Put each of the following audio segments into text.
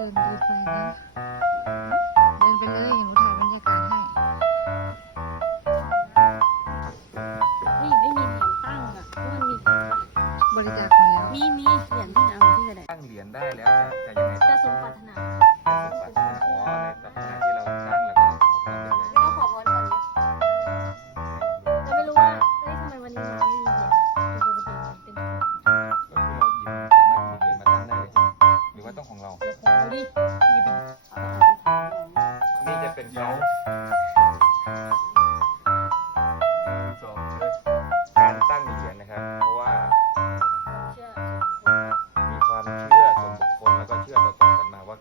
ดินดูไฟนะ เดินไปเลยหนูถ่ายบรรยากาศให้ นี่ไม่มีเหรียญตั้งอะเพราะมันมีบริจาคหมแล้ว มีมีเหรียญที่ไหนเอาที่ไหนตั้งเหรียญได้แล้วจะจะยังไงจะสมปรารถนา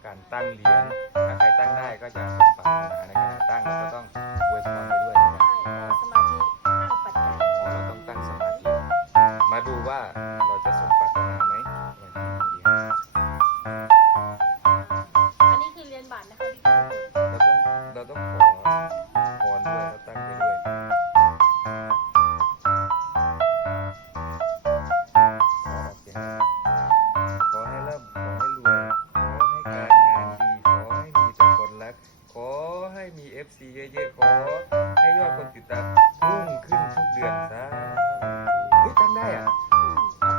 การตั้งเลี้ยงถ้าใครตั้งได้ก็จะสมปรารนะ ขอให้มีเอฟซีเยอะๆ ขอให้ยอดคนติดตามพุ่งขึ้นทุกเดือนซะรู้ตั้งได้อะ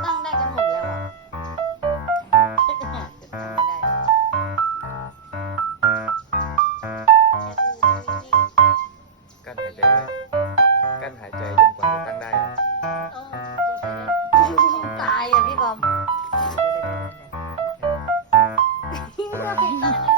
ตั้งได้กันหมดแล้วอะจะทำไม่ได้ก้นหายใจไว้กั้นหายใจจนกว่าจะตั้งได้อะตายอะพี่บอม ตั้